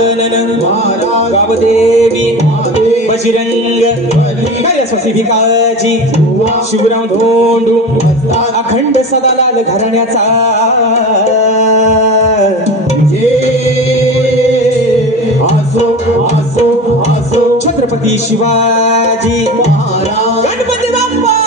गजानन गावदेवी बजरंग कैलासवासी भिकाजी शिवराम धोंडू अखंड सदालाल घराण्याचा छत्रपती शिवाजी महाराज गणपती बाप्पा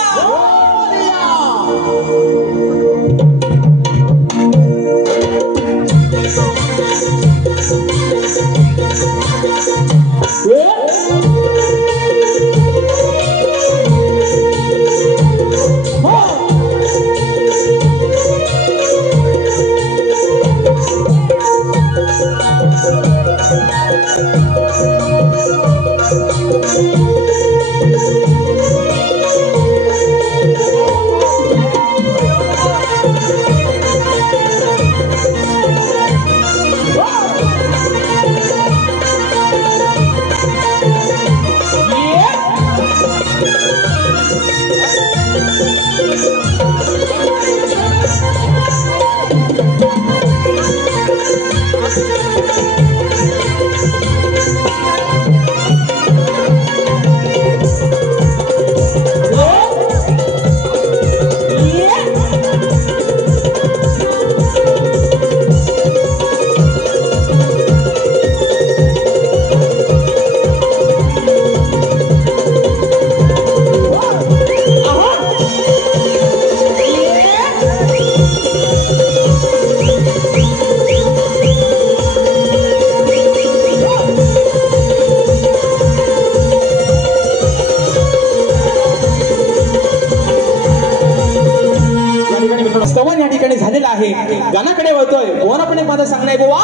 गाण्याकडे वळतोय. बोला पण एक माझं सांगणं आहे बुवा.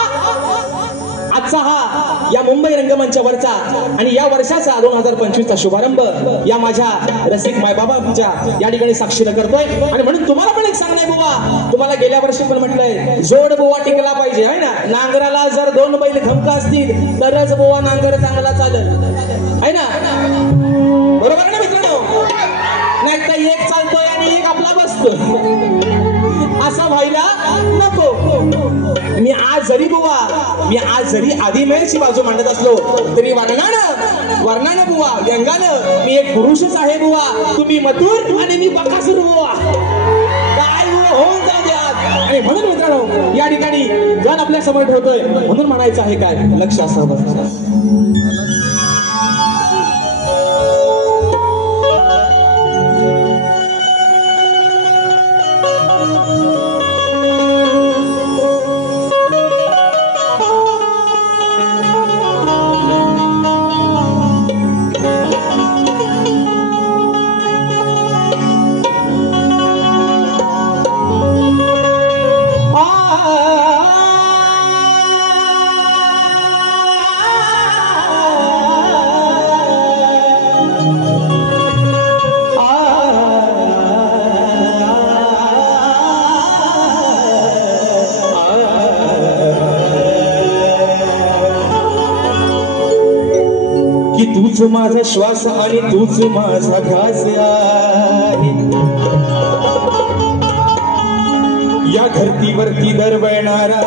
आजचा हा या मुंबई रंगमंचावरचा आणि या वर्षाचा 2025चा शुभारंभ या माझ्या रसिक मायबाबांच्या या ठिकाणी साक्षीनं करतोय. आणि म्हणून तुम्हाला पण एक सांगणं आहे बुवा. तुम्हाला गेल्या वर्षी पण म्हटलंय जोड बुवा टिकला पाहिजे आहे ना. नांगराला जर 2 बैल खमका असतील तरच बुवा नांगर चांगला चालेल आहे ना. बरोबर आहे ना मित्रांनो. नाही तर एक चालतोय आणि एक आपला बसतोय असा व्हायला नको. मी आज जरी आदिमेरची बाजू मांडत असलो तरी वर्णानं बुवा व्यंगानं मी एक पुरुषच आहे बुवा. तुम्ही मथुर आणि मी बकासूर बुवा. काय होऊन जाऊ द्या. आणि म्हणून मित्रांनो या ठिकाणी गण आपल्या समोर ठेवतोय म्हणून म्हणायचं आहे काय लक्ष असावं. तूच माझा श्वास आणि तूच माझा ध्यास आहे. या धरतीवरती दरवळणारा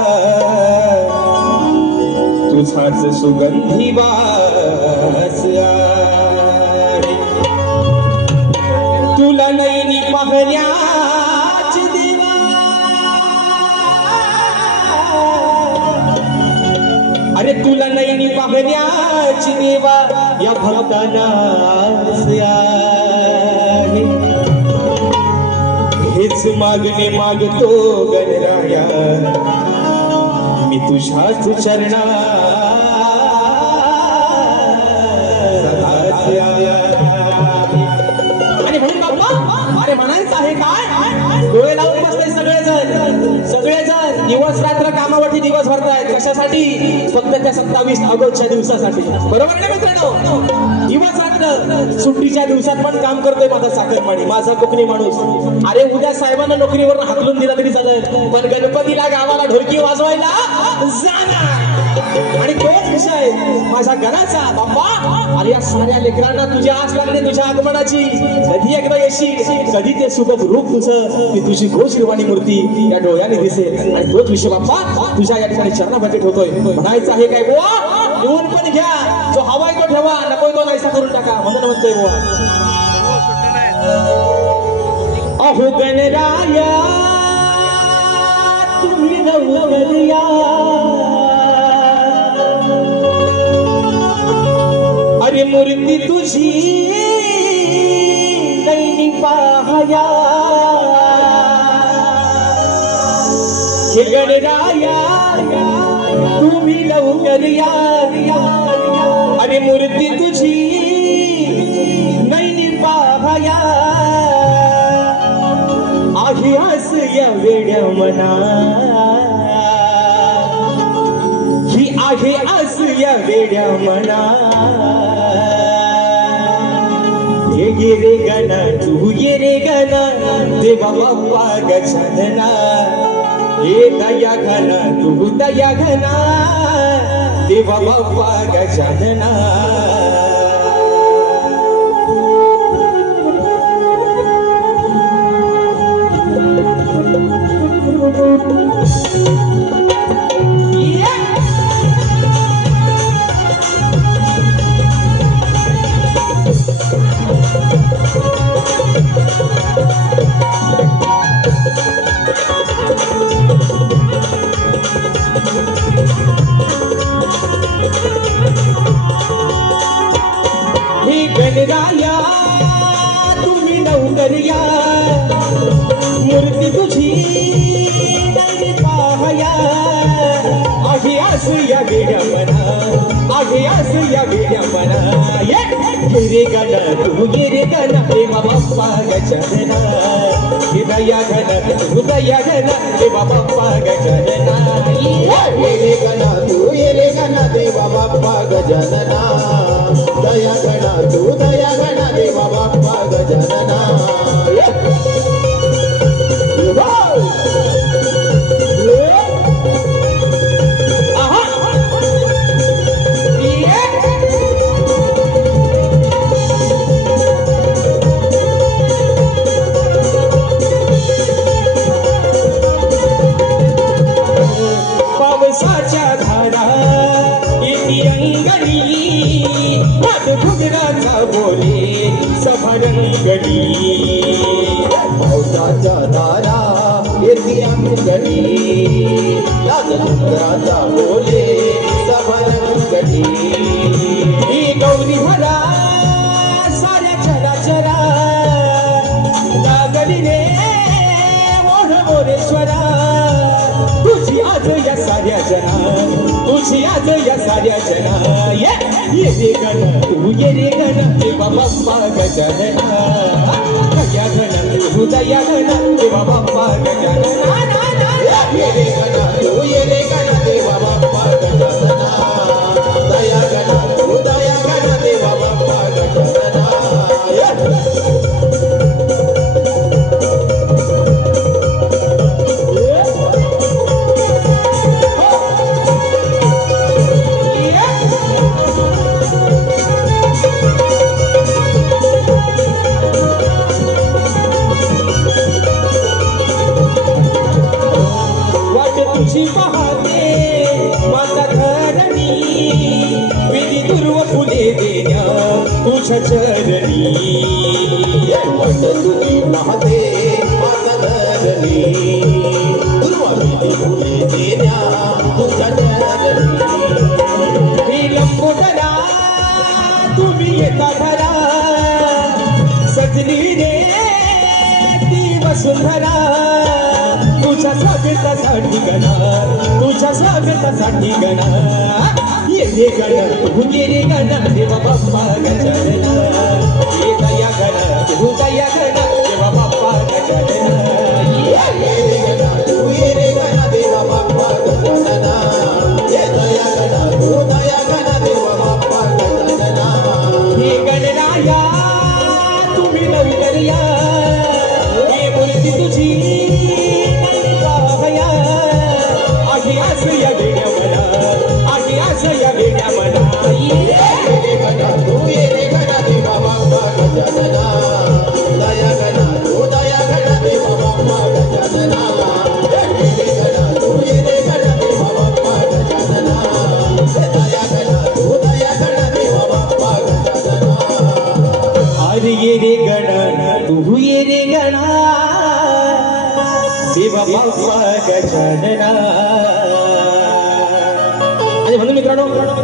तुझाच सुगंधी वास आहे. तुला नैनी पाहण्याची देवा अरे तुला नैनी पाहण्याची देवा या भक्ताला हेच मागणे मागतो गणराया मी तुझ्याच चरणा. आणि म्हणून बाबा अरे म्हणायचं आहे काय डोळे लावून बसले सगळेजण दिवस रात्र कामावरती दिवस भरतायत. कशासाठी? फक्त त्या 27 ऑगस्टच्या दिवसासाठी. बरोबर ना मित्रांनो. दिवस रात्र सुट्टीच्या दिवसात पण काम करतोय माझा साखरमाडी माझा कोकणी माणूस. अरे उद्या साहेबांना नोकरीवर हाकलून दिला तरी चालेल पण गणपतीला गावाला ढोलकी वाजवायला जाणार. आणि तोच विषय माझ्या घराचा बाप्पा. अरे या साऱ्या लेकरांना तुझ्या आस लागली तुझ्या आगमनाची. कधी एकदा येशील, कधी ते सुबक रूप तुझं, ती तुझी गोश्रीवाणी मूर्ती या डोळ्याने दिसेल. आणि तोच विषय बाप्पा तुझ्या या ठिकाणी चरणामध्ये ठेवतोय. म्हणायचं आहे काय बुवा, येऊन पण घ्या, जो हवाय तो ठेवा, नकोय तो नाहीसा करून टाका म्हणून म्हणतोय बुवा. अहो गणराया तुम्ही नवलया, अरे मूर्ती तुझी नैनी पाहया. हे गणराया तुम्ही लवकर या, अरे मूर्ती तुझी नैनी पाहया. आहे आस या वेड्या मना, ही आहे आस या वेड्या मना. ये गे गणा तू ये रे गणा, देवा बाप्पा गजानना. ये दया घना तू दया घना, देवा बाप्पा गजानना. गणराया तुम्ही लवकर या, मूर्ती तुझी नाही पाहया. आहे आस या वेड्या मना, आहे आस या वेड्या मना. ये रे गणा तू ये रे गणा, देवा बाप्पा गजानना. हे दया घना तू दया घना, देवा बाप्पा गजानना. ये रे गणा तू ये रे गणा, देवा बाप्पा गजानना. दया गणा तू दया गणा, देवा बाप्पा गजानना. पावसाच्या धारा येती अंगणी, हात घुगराचा बोले सभारंगणी. पावसाच्या धारा येती अंगणी, लाज डुंगराचा बोले सभारंगणी. ही गौरी भरा साऱ्या चराचरा, लागलीने मोर मोरेश्वरा. तुझी आज या साऱ्या जना, तुझी आज या साऱ्या जना. ये रे गणा तू ये रे गणा, देवा बाप्पा गजानना. दया घना तू दया घना, देवा बाप्पा गजानना. ये रे गणा तू ये रे गणा, देवा बाप्पा गजानना. दया गणा तू दया गणा, देवा बाप्पा गजानना. तुझी पाहते माता धरणी, विधी दुर्व फुले देण्या तुझ्या चरणी. वाट तुझी पाहते माता धरणी, दुर्वा विधी फुले देण्या तुझ्या चरणी. ही लंबोदरा तुम्ही येता घरा, सजलीने ती वसुंधरा. तुझ्या स्वागतासाठी गणा, तुझ्या स्वागतासाठी गणा. ये रे गणा तू ये रे गणा, देवा बाप्पा गजानना. ये दया गणा तू दया गणा, देवा बाप्पा गजानना. ये रे गणा तू ये रे गणा, देवा बाप्पा गजानना. ये दया गणा तू दया गणा, देवा बाप्पा गजानना. हे गणराया तुम्ही लवकर या, हे मूर्ती तुझी पाहया. आहे आस या वेड्या मना, आहे आस या वेड्या मना. गणा देवा बाप्पा गजानना. आणि म्हणून मित्रांनो